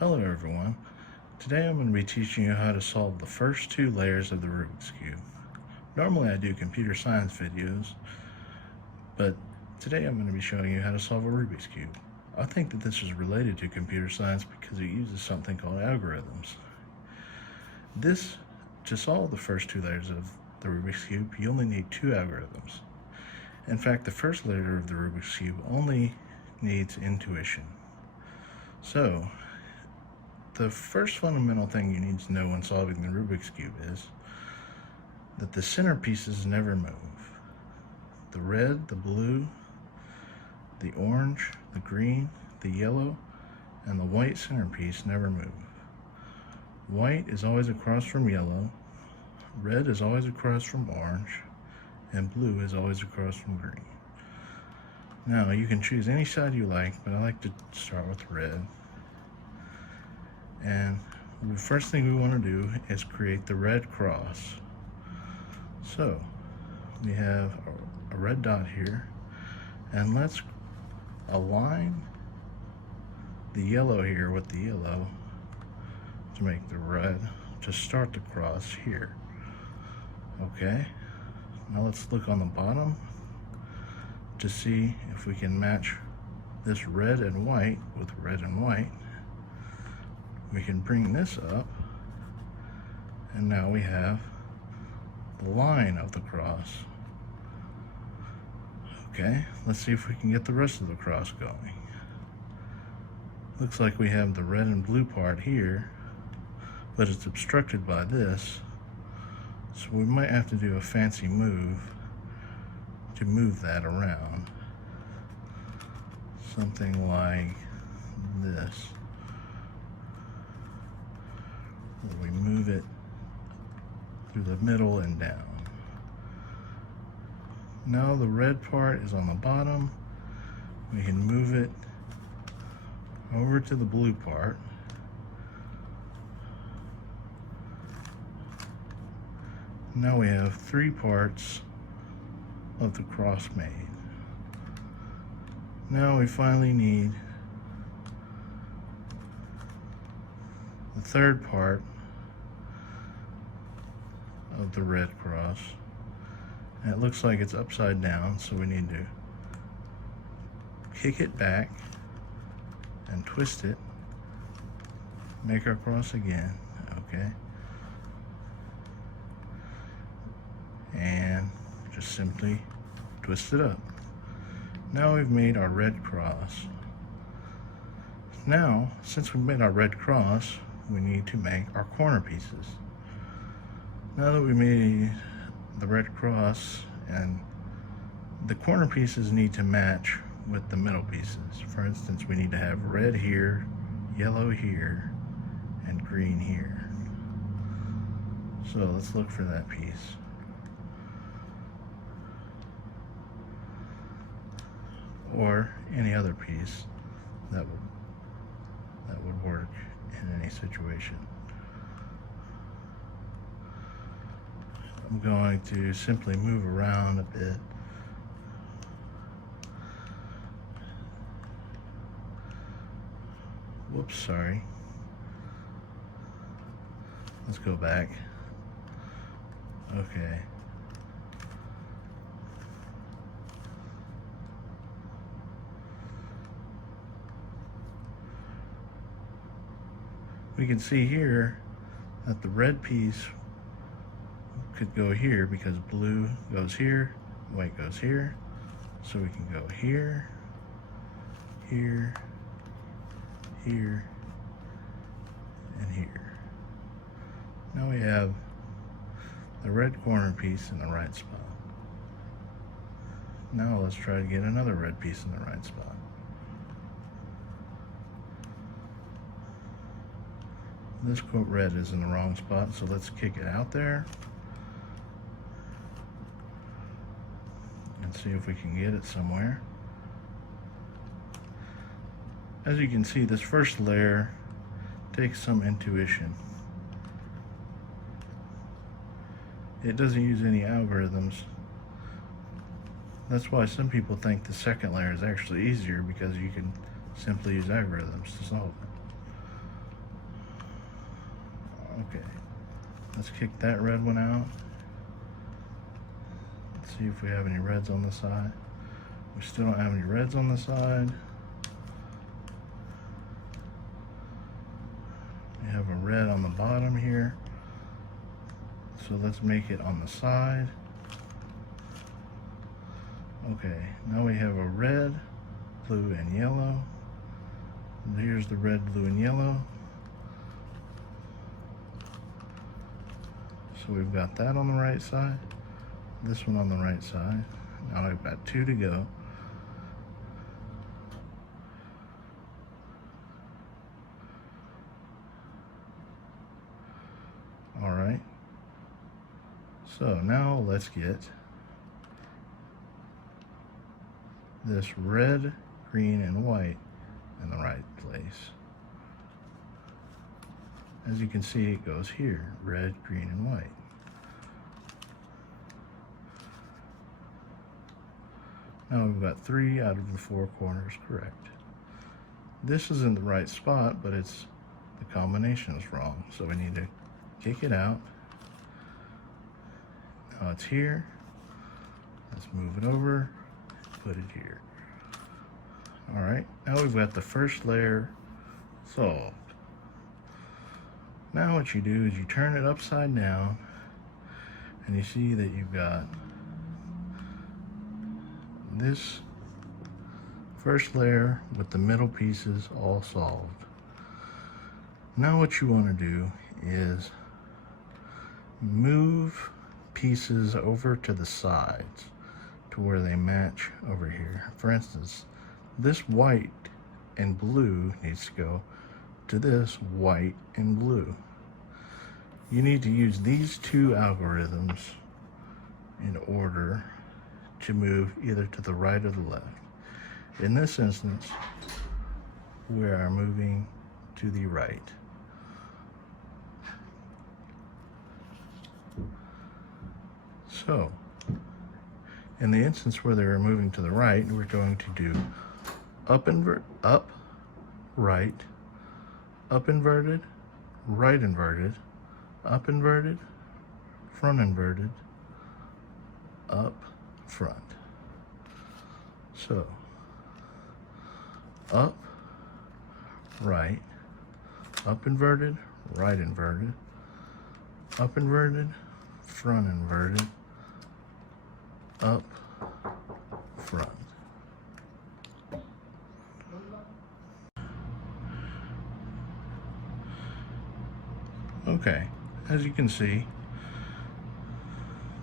Hello everyone. Today I'm going to be teaching you how to solve the first two layers of the Rubik's Cube. Normally I do computer science videos, but today I'm going to be showing you how to solve a Rubik's Cube. I think that this is related to computer science because it uses something called algorithms. To solve the first two layers of the Rubik's Cube, you only need two algorithms. In fact, the first layer of the Rubik's Cube only needs intuition. So, the first fundamental thing you need to know when solving the Rubik's Cube is that the center pieces never move. The red, the blue, the orange, the green, the yellow, and the white centerpiece never move. White is always across from yellow, red is always across from orange, and blue is always across from green. Now, you can choose any side you like, but I like to start with red. And the first thing we want to do is create the red cross. So we have a red dot here, and let's align the yellow here with the yellow to make the red, to start the cross here. Okay, now let's look on the bottom to see if we can match this red and white with red and white. We can bring this up, and now we have the line of the cross. Okay, let's see if we can get the rest of the cross going. Looks like we have the red and blue part here, but it's obstructed by this, so we might have to do a fancy move to move that around. Something like this. We move it through the middle and down. Now the red part is on the bottom. We can move it over to the blue part. Now we have three parts of the cross made. Now we finally need the third part of the red cross, and it looks like it's upside down, so we need to kick it back and twist it, make our cross again, okay, and just simply twist it up. Now we've made our red cross. Now, since we've made our red cross, we need to make our corner pieces. Now that we made the red cross, and the corner pieces need to match with the middle pieces. For instance, we need to have red here, yellow here, and green here. So let's look for that piece. Or any other piece that would work in any situation. I'm going to simply move around a bit. Whoops, sorry. Let's go back. Okay. We can see here that the red piece could go here because blue goes here, white goes here. So we can go here, here, here, and here. Now we have the red corner piece in the right spot. Now let's try to get another red piece in the right spot. This red is in the wrong spot, so let's kick it out there and see if we can get it somewhere. As you can see, this first layer takes some intuition. It doesn't use any algorithms. That's why some people think the second layer is actually easier, because you can simply use algorithms to solve it. Okay, let's kick that red one out. Let's see if we have any reds on the side. We still don't have any reds on the side. We have a red on the bottom here. So let's make it on the side. Okay, now we have a red, blue, and yellow. And here's the red, blue, and yellow. So we've got that on the right side, this one on the right side. Now I've got 2 to go. All right. So now let's get this red, green, and white in the right place. As you can see, it goes here, red, green, and white. Now we've got 3 out of the 4 corners correct. This is in the right spot, but the combination is wrong, so we need to kick it out. Now it's here. Let's move it over, put it here. All right, now we've got the first layer solved. Now what you do is you turn it upside down, and you see that you've got this first layer with the middle pieces all solved. Now what you want to do is move pieces over to the sides to where they match over here. For instance, this white and blue needs to go to this white and blue. You need to use these 2 algorithms in order to move either to the right or the left. In this instance, we are moving to the right. So, in the instance where they were moving to the right, we're going to do up, right, up inverted, right inverted, up inverted, front inverted, up, front. So, up, right, up inverted, right inverted, up inverted, front inverted, up, front. Okay, as you can see,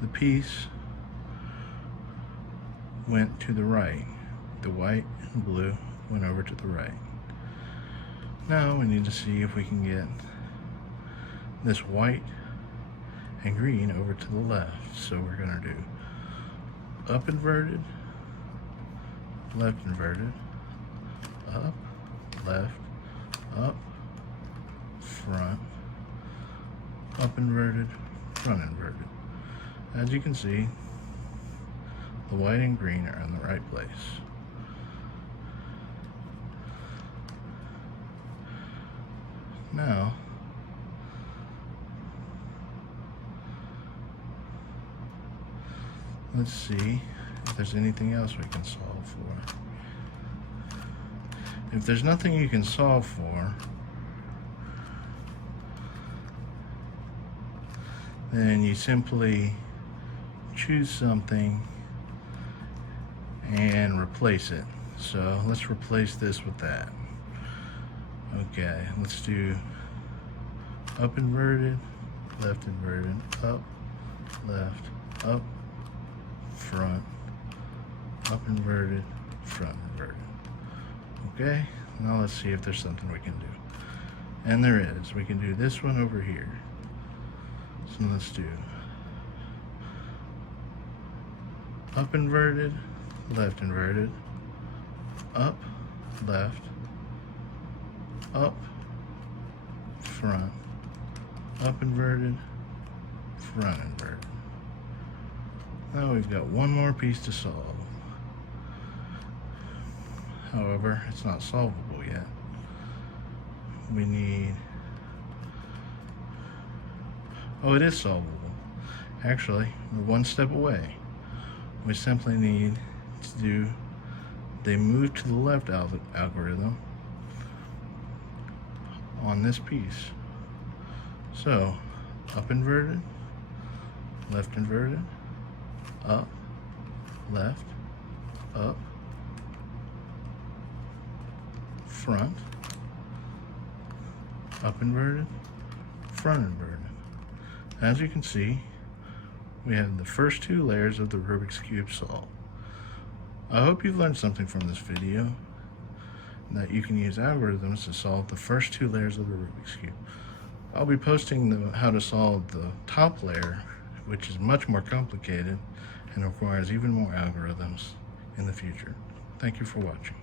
the piece went to the right. The white and blue went over to the right. Now we need to see if we can get this white and green over to the left. So we're going to do up inverted, left inverted, up, left, up, front, up inverted, front inverted. As you can see, the white and green are in the right place. Now, let's see if there's anything else we can solve for. If there's nothing you can solve for, then you simply choose something and replace it. So let's replace this with that. Okay, let's do up inverted, left inverted, up, left, up, front, up inverted, front inverted. Okay, now let's see if there's something we can do. And there is. We can do this one over here. So let's do up inverted, left inverted, up, left, up, front, up inverted, front inverted. Now we've got one more piece to solve. However, it's not solvable yet. We need Oh, it is solvable. Actually, we're one step away. We simply need to do the move to the left algorithm on this piece. So, up inverted, left inverted, up, left, up, front, up inverted, front inverted. As you can see, we have the first two layers of the Rubik's Cube solved. I hope you've learned something from this video, that you can use algorithms to solve the first two layers of the Rubik's Cube. I'll be posting how to solve the top layer, which is much more complicated and requires even more algorithms in the future. Thank you for watching.